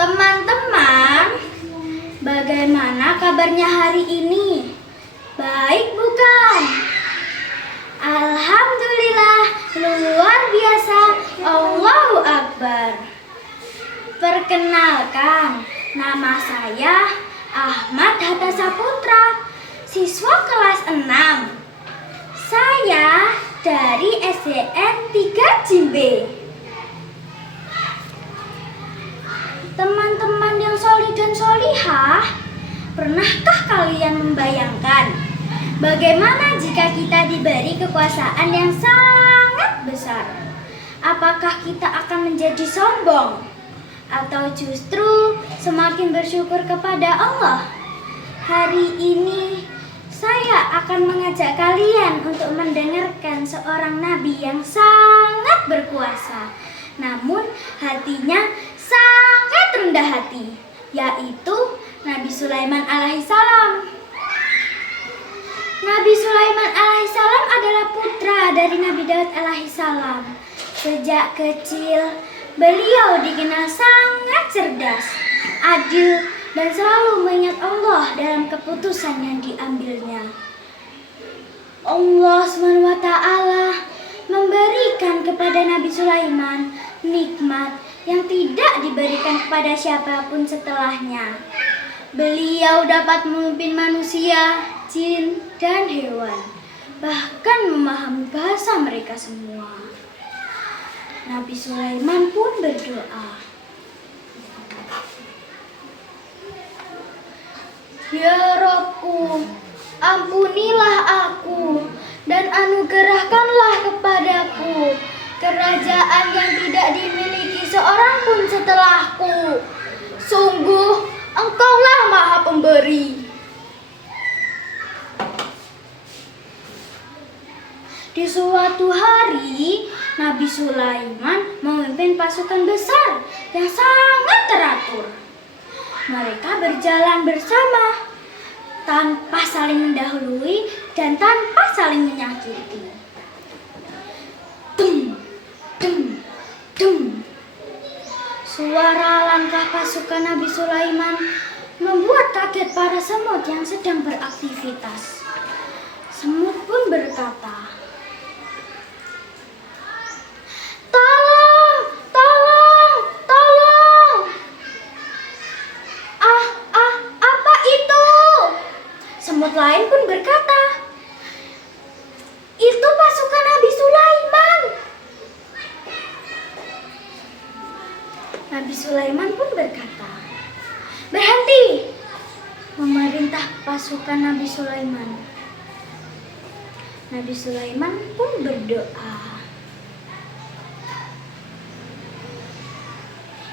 Teman-teman, bagaimana kabarnya hari ini? Baik bukan? Alhamdulillah, luar biasa. Allahu Akbar. Perkenalkan, nama saya Ahmad Hatta Saputra, siswa kelas 6. Saya dari SDN 3 Jimbe. Teman-teman yang solih dan solihah, pernahkah kalian membayangkan bagaimana jika kita diberi kekuasaan yang sangat besar? Apakah kita akan menjadi sombong? Atau justru semakin bersyukur kepada Allah? Hari ini saya akan mengajak kalian untuk mendengarkan seorang nabi yang sangat berkuasa, namun hatinya sangat rendah hati, yaitu Nabi Sulaiman alaihissalam. Nabi Sulaiman alaihissalam adalah putra dari Nabi Daud alaihissalam. Sejak kecil, beliau dikenal sangat cerdas, adil, dan selalu mengingat Allah dalam keputusan yang diambilnya. Allah SWT memberikan kepada Nabi Sulaiman nikmat yang tidak diberikan kepada siapapun setelahnya. Beliau dapat memimpin manusia, jin, dan hewan, bahkan memahami bahasa mereka semua. Nabi Sulaiman pun berdoa, "Ya Rabbku, ampunilah aku dan anugerahkanlah kepadaku kerajaan yang tidak dimiliki seorang pun setelahku. Sungguh Engkaulah Maha Pemberi." Di suatu hari, Nabi Sulaiman memimpin pasukan besar yang sangat teratur. Mereka berjalan bersama tanpa saling mendahului dan tanpa saling menyakiti. Dum, dum, dum. Suara langkah pasukan Nabi Sulaiman membuat kaget para semut yang sedang beraktivitas. Semut pun berkata, "Tolong, tolong, tolong. Apa itu?" Semut lain pun berkata, "Itu pasukan Nabi Sulaiman." Nabi Sulaiman pun berkata, "Berhenti!" memerintah pasukan Nabi Sulaiman. Nabi Sulaiman pun berdoa,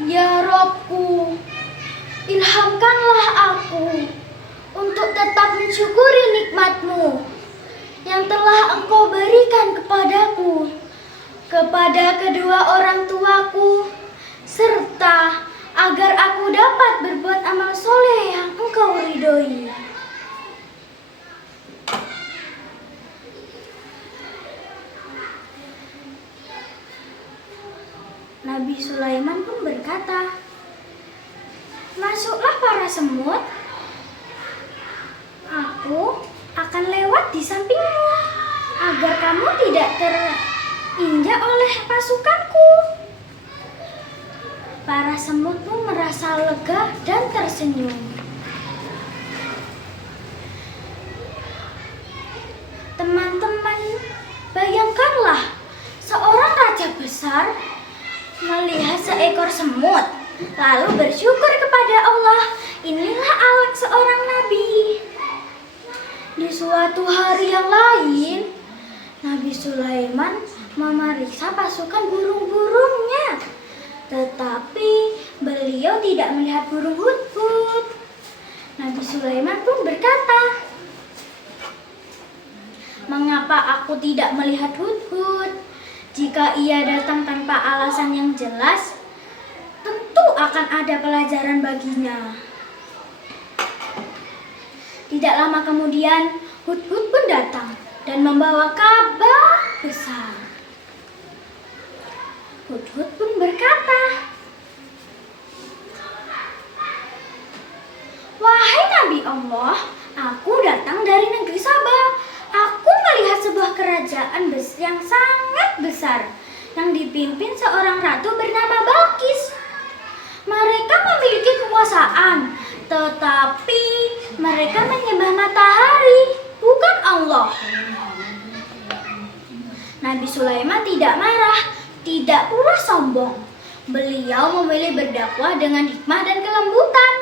"Ya Rabbku, ilhamkanlah aku untuk tetap mensyukuri nikmat-Mu yang telah Engkau berikan kepadaku, kepada kedua orang tuaku, serta agar aku dapat berbuat amal soleh yang Engkau ridhoi." Nabi Sulaiman pun berkata, "Masuklah para semut. Aku akan lewat di sampingmu agar kamu tidak terinjak oleh pasukanku." Para semut pun merasa lega dan tersenyum. Teman-teman, bayangkanlah seorang raja besar melihat seekor semut, lalu bersyukur kepada Allah. Inilah akhlak seorang nabi. Di suatu hari yang lain, Nabi Sulaiman memeriksa pasukan burung-burungnya, tetapi beliau tidak melihat burung hudhud. Nabi Sulaiman pun berkata, "Mengapa aku tidak melihat hudhud? Jika ia datang tanpa alasan yang jelas, tentu akan ada pelajaran baginya." Tidak lama kemudian, hudhud pun datang dan membawa kabar besar. Hudhud pun berkata, Sulaiman tidak marah, tidak pula sombong. Beliau memilih berdakwah dengan hikmah dan kelembutan.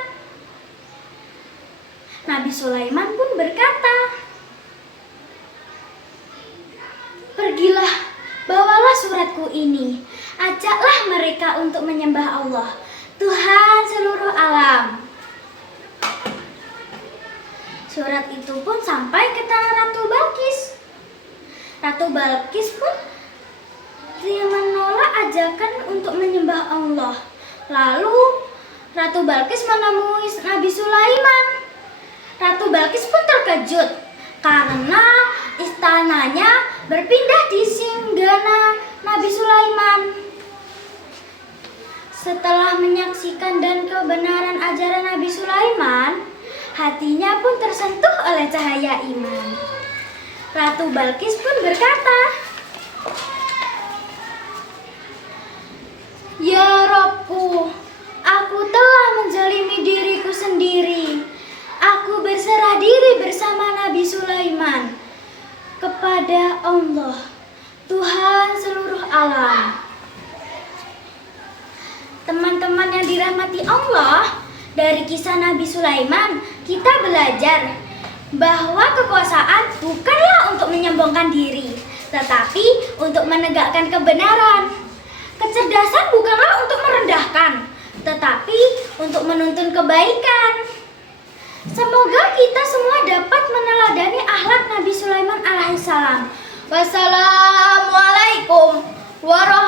Nabi Sulaiman pun berkata, "Pergilah, bawalah suratku ini. Ajaklah mereka untuk menyembah Allah, Tuhan seluruh alam." Surat itu pun sampai ke tangan Ratu Balkis. Ratu Balkis pun dia menolak ajakan untuk menyembah Allah. Lalu Ratu Balkis menemui Nabi Sulaiman. Ratu Balkis pun terkejut karena istananya berpindah di singgana Nabi Sulaiman. Setelah menyaksikan dan kebenaran ajaran Nabi Sulaiman, hatinya pun tersentuh oleh cahaya iman. Ratu Balkis pun berkata, "Ya Robku, aku telah menzalimi diriku sendiri. Aku berserah diri bersama Nabi Sulaiman kepada Allah, Tuhan seluruh alam." Teman-teman yang dirahmati Allah, dari kisah Nabi Sulaiman kita belajar bahwa kekuasaan bukanlah untuk menyombongkan diri, tetapi untuk menegakkan kebenaran. Kecerdasan bukanlah untuk merendahkan, tetapi untuk menuntun kebaikan. Semoga kita semua dapat meneladani akhlak Nabi Sulaiman alaihissalam. Wassalamualaikum warahmatullahi